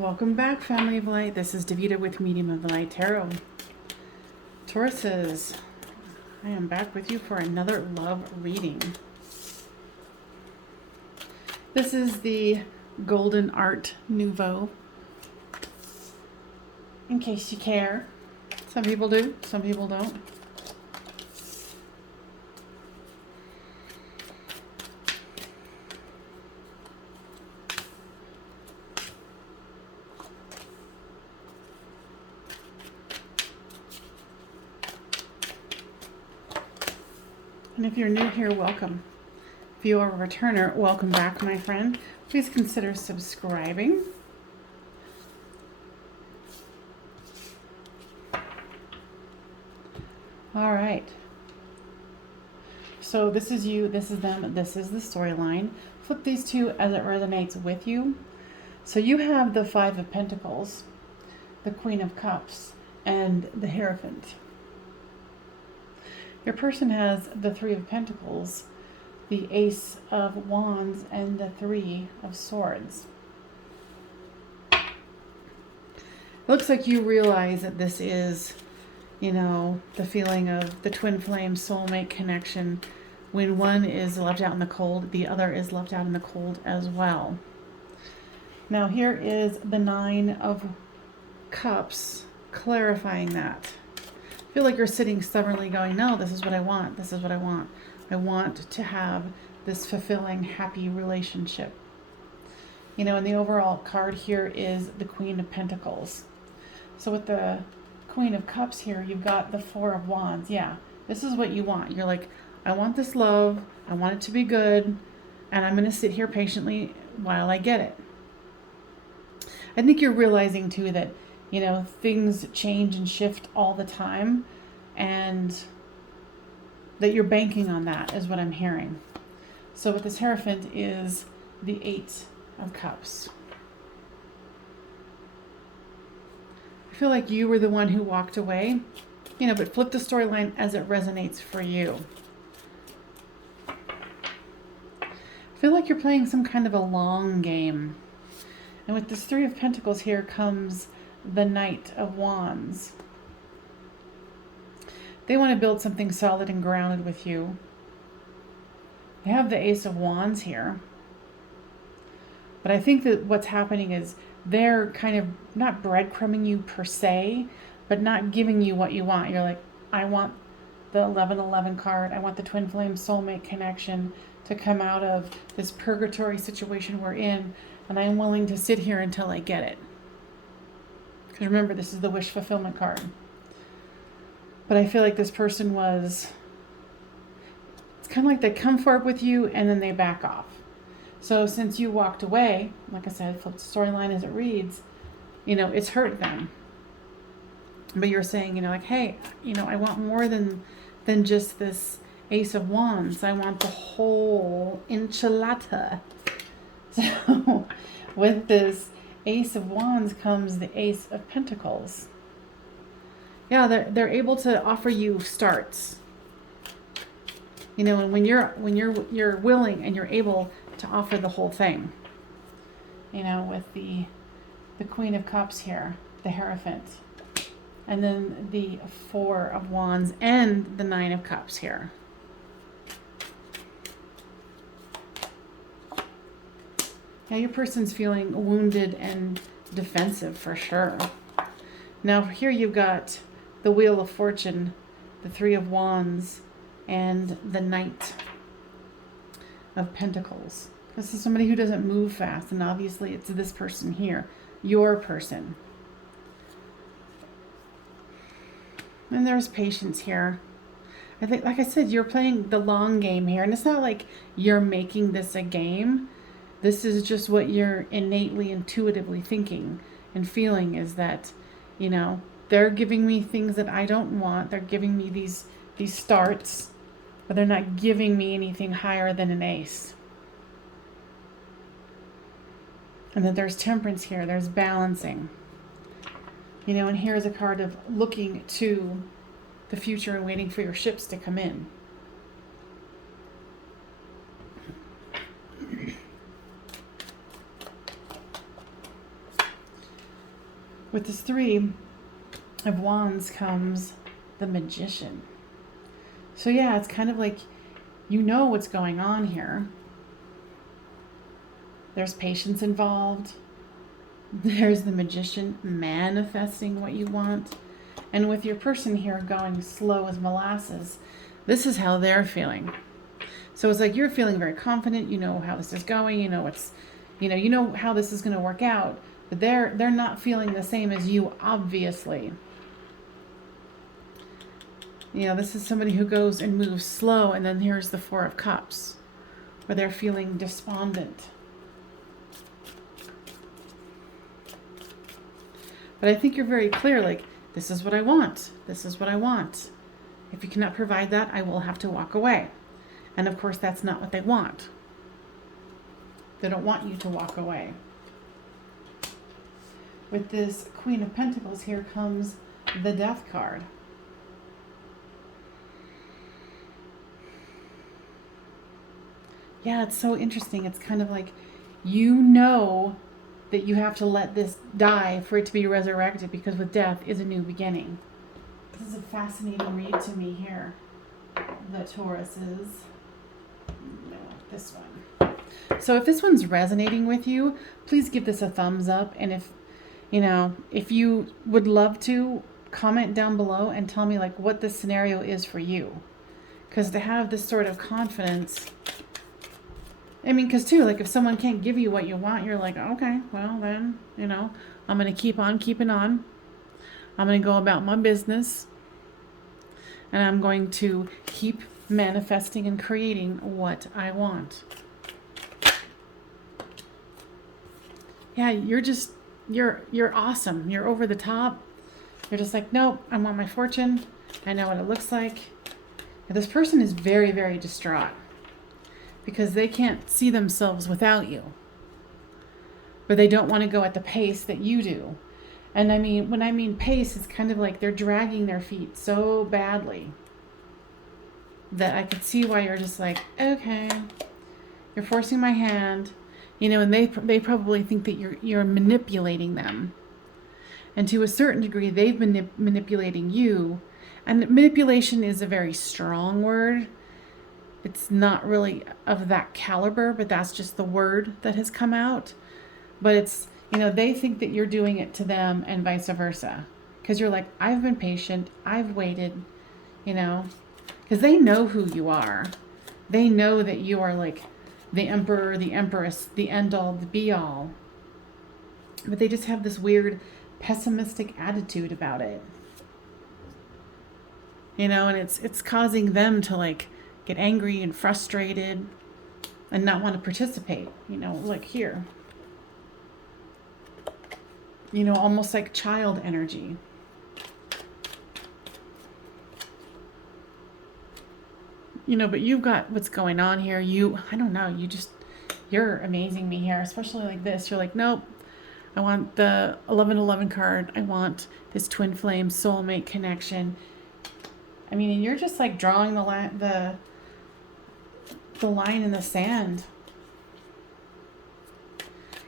Welcome back, family of light. This is Davida with Medium of the Light Tarot. Tauruses, I am back with you for another love reading. This is the Golden Art Nouveau. In case you care. Some people do, some people don't. And if you're new here, welcome. If you are a returner, welcome back, my friend. Please consider subscribing. All right. So this is you, this is them, this is the storyline. Flip these two as it resonates with you. So you have the Five of Pentacles, the Queen of Cups, and the Hierophant. Your person has the Three of Pentacles, the Ace of Wands, and the Three of Swords. It looks like you realize that this is, you know, the feeling of the twin flame soulmate connection. When one is left out in the cold, the other is left out in the cold as well. Now here is the Nine of Cups, clarifying that. I feel like you're sitting stubbornly going, no, this is what I want. This is what I want. I want to have this fulfilling, happy relationship. You know, and the overall card here is the Queen of Pentacles. So with the Queen of Cups here, you've got the Four of Wands. Yeah, this is what you want. You're like, I want this love. I want it to be good. And I'm going to sit here patiently while I get it. I think you're realizing too that, you know, things change and shift all the time, and that you're banking on that is what I'm hearing. So with this Hierophant is the Eight of Cups. I feel like you were the one who walked away, you know, but flip the storyline as it resonates for you. I feel like you're playing some kind of a long game. And with this Three of Pentacles here comes the Knight of Wands. They want to build something solid and grounded with you. They have the Ace of Wands here. But I think that what's happening is they're kind of not breadcrumbing you per se, but not giving you what you want. You're like, I want the 1111 card. I want the twin flame soulmate connection to come out of this purgatory situation we're in, and I'm willing to sit here until I get it. Because remember, this is the wish fulfillment card. But I feel like this person was, it's kind of like they come forward with you and then they back off. So since you walked away, like I said, flip the storyline as it reads, you know, it's hurt them. But you're saying, you know, like, hey, you know, I want more than just this Ace of Wands. I want the whole enchilada. So with this Ace of Wands comes the Ace of Pentacles. Yeah, they're able to offer you starts. You know, and when you're willing and you're able to offer the whole thing. You know, with the Queen of Cups here, the Hierophant, and then the Four of Wands and the Nine of Cups here. Now your person's feeling wounded and defensive for sure. Now here you've got the Wheel of Fortune, the Three of Wands, and the Knight of Pentacles. This is somebody who doesn't move fast, and obviously it's this person here, your person. And there's patience here. I think, like I said, you're playing the long game here, and it's not like you're making this a game. This is just what you're innately, intuitively thinking and feeling, is that, you know, they're giving me things that I don't want. They're giving me these starts, but they're not giving me anything higher than an ace. And then there's temperance here. There's balancing. You know, and here's a card of looking to the future and waiting for your ships to come in. With this 3 of Wands comes the Magician. So yeah, it's kind of like, you know what's going on here. There's patience involved. There's the Magician manifesting what you want. And with your person here going slow as molasses, this is how they're feeling. So it's like you're feeling very confident, you know how this is going, you know how this is going to work out, but they're not feeling the same as you, obviously. You know, this is somebody who goes and moves slow, and then here's the 4 of Cups, where they're feeling despondent. But I think you're very clear, like, this is what I want. This is what I want. If you cannot provide that, I will have to walk away. And of course, that's not what they want. They don't want you to walk away. With this Queen of Pentacles, here comes the Death card. Yeah, it's so interesting. It's kind of like, you know that you have to let this die for it to be resurrected, because with death is a new beginning. This is a fascinating read to me here. The Tauruses. No, this one. So if this one's resonating with you, please give this a thumbs up. And if you would love to, comment down below and tell me like what this scenario is for you. Because to have this sort of confidence, I mean, because too, like if someone can't give you what you want, you're like, okay, well then, I'm going to keep on keeping on. I'm going to go about my business. And I'm going to keep manifesting and creating what I want. Yeah, you're awesome. You're over the top. You're just like, nope, I want my fortune. I know what it looks like. And this person is very, very distraught, because they can't see themselves without you. But they don't want to go at the pace that you do. And I mean, when I mean pace, it's kind of like they're dragging their feet so badly that I could see why you're just like, okay, you're forcing my hand, and they probably think that you're manipulating them. And to a certain degree, they've been manipulating you. And manipulation is a very strong word. It's not really of that caliber, but that's just the word that has come out. But it's, they think that you're doing it to them and vice versa. Because you're like, I've been patient, I've waited, because they know who you are. They know that you are like the emperor, the empress, the end all, the be all. But they just have this weird pessimistic attitude about it. And it's causing them to like get angry and frustrated and not want to participate, like here. Almost like child energy. But you've got what's going on here. I don't know, you're amazing me here, especially like this. You're like, nope, I want the 1111 card. I want this twin flame soulmate connection. I mean, and you're just like drawing the line in the sand.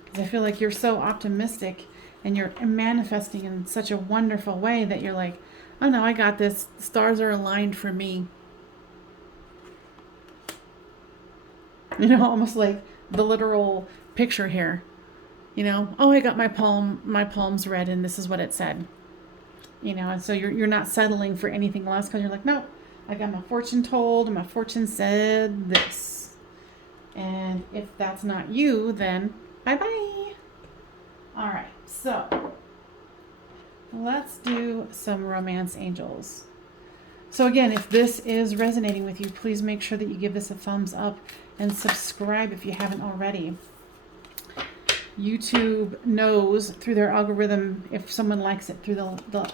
Because I feel like you're so optimistic and you're manifesting in such a wonderful way that you're like, oh no, I got this. The stars are aligned for me. Almost like the literal picture here. Oh, I got my palms read and this is what it said. And so you're not settling for anything less, because you're like, no, I got my fortune told and my fortune said this. And if that's not you, then bye-bye. All right, so let's do some romance angels. So again, if this is resonating with you, please make sure that you give this a thumbs up and subscribe if you haven't already. YouTube knows through their algorithm if someone likes it through the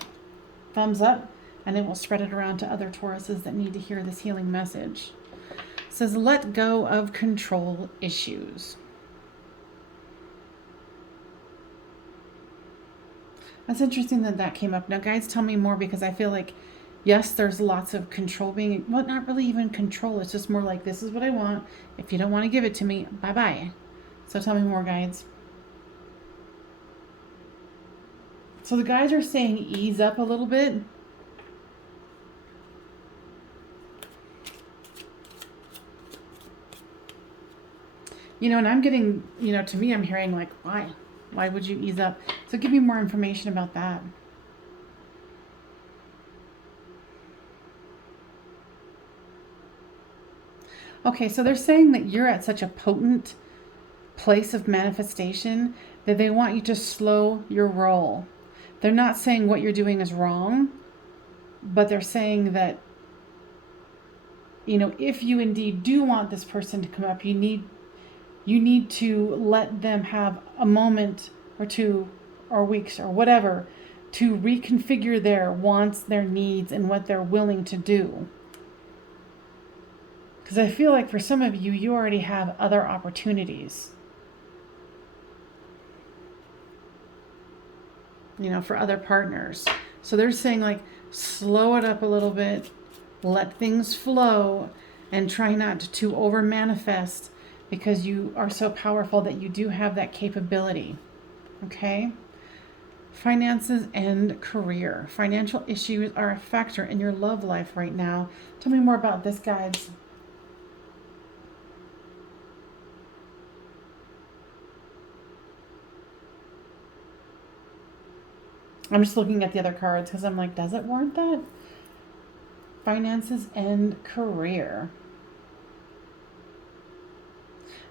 thumbs up, and it will spread it around to other Tauruses that need to hear this healing message. It says, let go of control issues. That's interesting that came up. Now, guys, tell me more, because I feel like, yes, there's lots of control being, well, not really even control. It's just more like, this is what I want. If you don't want to give it to me, bye-bye. So tell me more, guides. So the guys are saying ease up a little bit. You know, and I'm getting, you know, to me, I'm hearing like, why? Why would you ease up? So give me more information about that. Okay, so they're saying that you're at such a potent place of manifestation that they want you to slow your roll. They're not saying what you're doing is wrong, but they're saying that, you know, if you indeed do want this person to come up, you need to let them have a moment or two or weeks or whatever to reconfigure their wants, their needs, and what they're willing to do. Because I feel like for some of you, you already have other opportunities. You know, for other partners. So they're saying like, slow it up a little bit, let things flow, and try not to over manifest, because you are so powerful that you do have that capability. Okay? Finances and career. Financial issues are a factor in your love life right now. Tell me more about this, guys. I'm just looking at the other cards because I'm like, does it warrant that? Finances and career.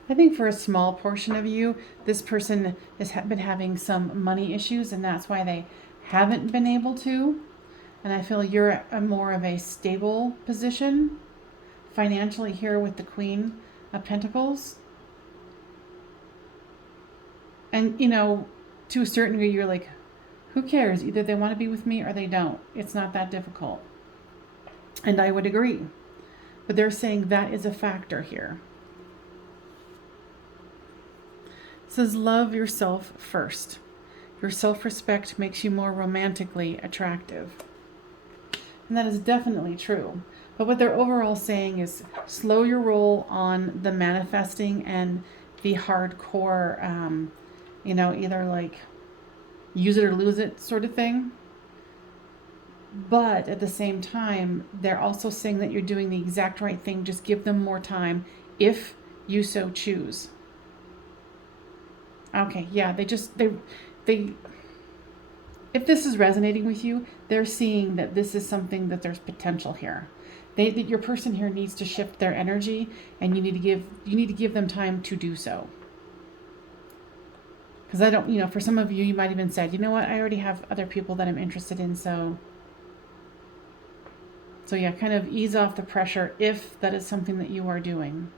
I think for a small portion of you, this person has been having some money issues, and that's why they haven't been able to. And I feel you're at more of a stable position financially here with the Queen of Pentacles. And, you know, to a certain degree, you're like, who cares? Either they want to be with me or they don't. It's not that difficult. And I would agree. But they're saying that is a factor here. It says, love yourself first. Your self-respect makes you more romantically attractive. And that is definitely true. But what they're overall saying is slow your roll on the manifesting and the hardcore, you know, either like use it or lose it sort of thing. But at the same time, they're also saying that you're doing the exact right thing. Just give them more time if you so choose. Okay, yeah, they if this is resonating with you, they're seeing that this is something that there's potential here. That your person here needs to shift their energy, and you need to give them time to do so. Because I don't, you know, for some of you, you might even said, you know what, I already have other people that I'm interested in, so yeah, kind of ease off the pressure if that is something that you are doing.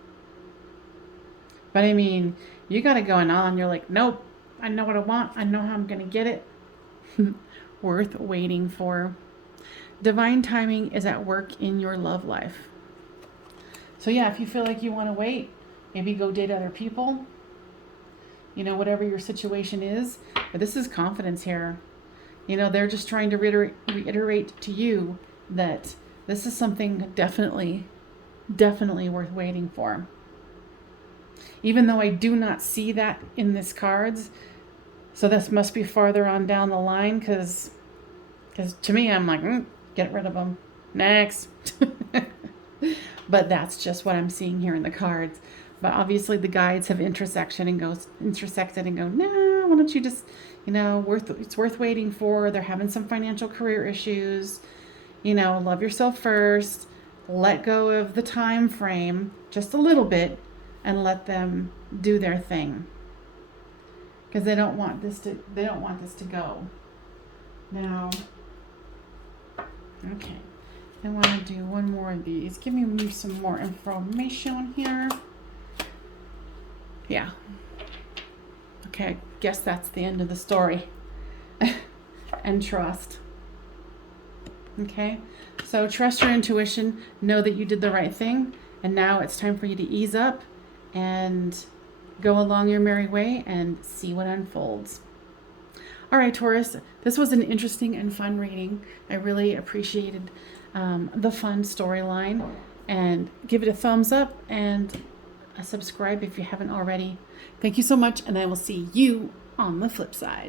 But I mean, you got it going on. You're like, nope, I know what I want. I know how I'm going to get it. Worth waiting for. Divine timing is at work in your love life. So yeah, if you feel like you want to wait, maybe go date other people. You know, whatever your situation is. But this is confidence here. You know, they're just trying to reiterate to you that this is something definitely worth waiting for. Even though I do not see that in this cards, so this must be farther on down the line, because to me, I'm like, get rid of them. Next. But that's just what I'm seeing here in the cards. But obviously the guides have intersected and go, no, why don't you just, you know, it's worth waiting for. They're having some financial career issues. You know, love yourself first. Let go of the time frame just a little bit and let them do their thing. Because they don't want this to go. Now, okay. I want to do one more of these. Give me some more information here. Yeah. Okay, I guess that's the end of the story. And trust. Okay, so trust your intuition. Know that you did the right thing. And now it's time for you to ease up and go along your merry way and see what unfolds. All right, Taurus, this was an interesting and fun reading. I really appreciated the fun storyline. And give it a thumbs up and a subscribe if you haven't already. Thank you so much, and I will see you on the flip side.